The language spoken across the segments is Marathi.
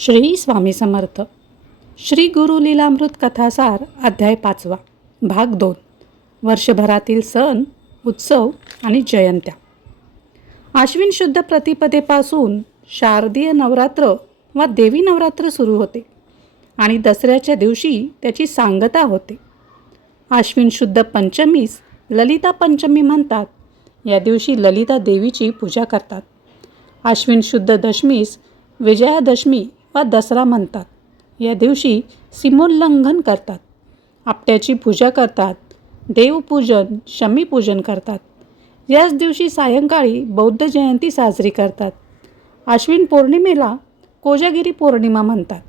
श्री स्वामी समर्थ. श्री गुरु लीलामृत कथासार अध्याय पाचवा भाग दोन वर्षभरातील सण उत्सव आणि जयंत्या. आश्विन शुद्ध प्रतिपदेपासून शारदीय नवरात्र वा देवी नवरात्र सुरू होते आणि दसऱ्याच्या दिवशी त्याची सांगता होते. आश्विन शुद्ध पंचमीस ललिता पंचमी म्हणतात. या दिवशी ललिता देवीची पूजा करतात. आश्विन शुद्ध दशमीस विजयादशमी वा दसरा म्हणतात. या दिवशी सीमोल्लंघन करतात. आपट्याची पूजा करतात. देवपूजन शमीपूजन करतात. याच दिवशी सायंकाळी बौद्ध जयंती साजरी करतात. आश्विन पौर्णिमेला कोजागिरी पौर्णिमा म्हणतात.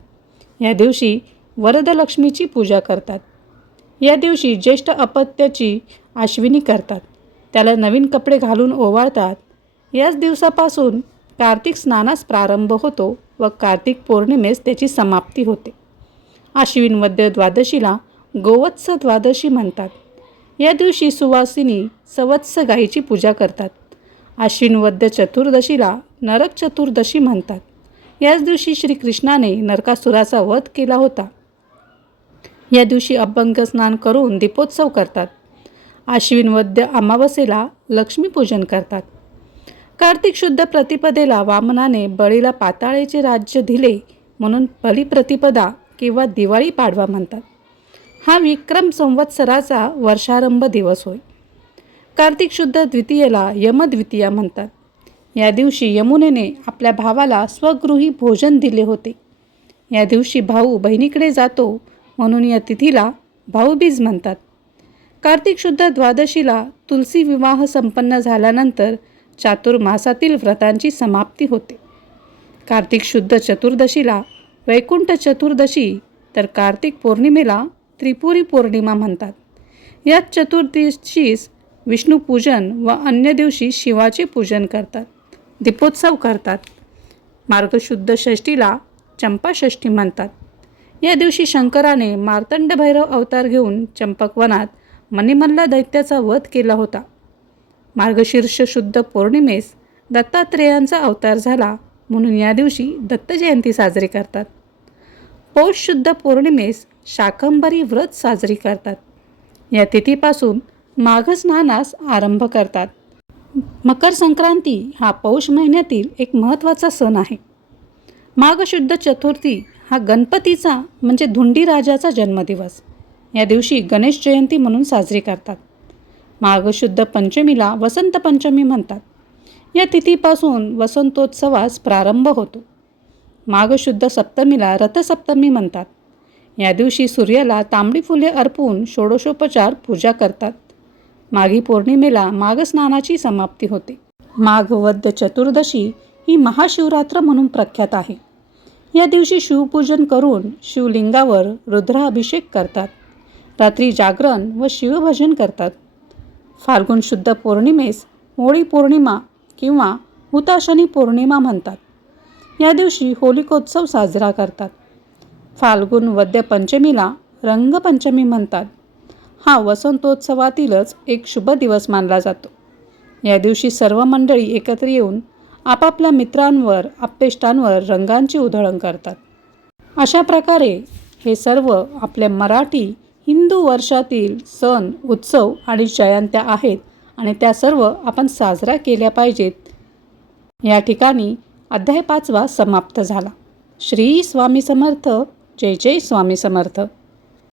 या दिवशी वरदलक्ष्मीची पूजा करतात. या दिवशी ज्येष्ठ अपत्याची आश्विनी करतात. त्याला नवीन कपडे घालून ओवाळतात. याच दिवसापासून कार्तिक स्नानास प्रारंभ होतो व कार्तिक पौर्णिमेस त्याची समाप्ती होते. आश्विन मध्य द्वादशीला गोवत्स द्वादशी म्हणतात. या दिवशी सुवासिनी सवत्स गायीची पूजा करतात. आश्विन वद्य चतुर्दशीला नरक चतुर्दशी म्हणतात. याच दिवशी श्रीकृष्णाने नरकासुराचा वध केला होता. या दिवशी अभंग स्नान करून दीपोत्सव करतात. आश्विन वद्य अमावस्येला लक्ष्मीपूजन करतात. कार्तिक शुद्ध प्रतिपदेला वामनाने बळीला पाताळेचे राज्य दिले म्हणून बलिप्रतिपदा किंवा दिवाळी पाडवा म्हणतात. हा विक्रम संवत्सराचा वर्षारंभ दिवस होय. कार्तिक शुद्ध द्वितीयेला यमद्वितीया म्हणतात. या दिवशी यमुनेने आपल्या भावाला स्वगृही भोजन दिले होते. या दिवशी भाऊ बहिणीकडे जातो म्हणून या तिथीला भाऊबीज म्हणतात. कार्तिक शुद्ध द्वादशीला तुलसी विवाह संपन्न झाल्यानंतर चातुर्मासातील व्रतांची समाप्ती होते. कार्तिक शुद्ध चतुर्दशीला वैकुंठ चतुर्दशी तर कार्तिक पौर्णिमेला त्रिपुरी पौर्णिमा म्हणतात. या चतुर्दशीस विष्णूपूजन व अन्य दिवशी शिवाचे पूजन करतात दीपोत्सव करतात. मार्गशुद्ध षष्टीला चंपाषष्ठी म्हणतात. या दिवशी शंकराने मार्तंड भैरव अवतार घेऊन चंपकवनात मणिमल्ला दैत्याचा वध केला होता. मार्गशीर्ष शुद्ध पौर्णिमेस दत्तात्रेयांचा अवतार झाला म्हणून या दिवशी दत्तजयंती साजरी करतात. पौष शुद्ध पौर्णिमेस शाकंभरी व्रत साजरी करतात. या तिथीपासून माघ स्नानास आरंभ करतात. मकर संक्रांती हा पौष महिन्यातील एक महत्त्वाचा सण आहे. माघशुद्ध चतुर्थी हा गणपतीचा म्हणजे धुंडी राजाचा जन्मदिवस. या दिवशी गणेश जयंती म्हणून साजरी करतात. माघशुद्ध पंचमीला वसंत पंचमी म्हणतात. या तिथीपासून वसंतोत्सवास प्रारंभ होतो. माघशुद्ध सप्तमीला रथसप्तमी म्हणतात. या दिवशी सूर्याला तांबडी फुले अर्पून षोडशोपचार पूजा करतात. माघी पौर्णिमेला माघ स्नानाची समाप्ती होते. माघवद्य चतुर्दशी ही महाशिवरात्र म्हणून प्रख्यात आहे. या दिवशी शिवपूजन करून शिवलिंगावर रुद्राभिषेक करतात. रात्री जागरण व शिवभजन करतात. फाल्गुन शुद्ध पौर्णिमेस होळी पौर्णिमा किंवा हुताशनी पौर्णिमा म्हणतात. या दिवशी होलिकोत्सव साजरा करतात. फाल्गुन वद्य पंचमीला रंगपंचमी म्हणतात. हा वसंतोत्सवातीलच एक शुभ दिवस मानला जातो. या दिवशी सर्व मंडळी एकत्र येऊन आपापल्या मित्रांवर आप्तेष्टांवर रंगांची उधळण करतात. अशा प्रकारे हे सर्व आपल्या मराठी हिंदू वर्षातील सण उत्सव आणि जयंत्या आहेत आणि त्या सर्व आपण साजरा केल्या पाहिजेत. या ठिकाणी अध्याय पाचवा समाप्त झाला. श्री स्वामी समर्थ. जय जय स्वामी समर्थ.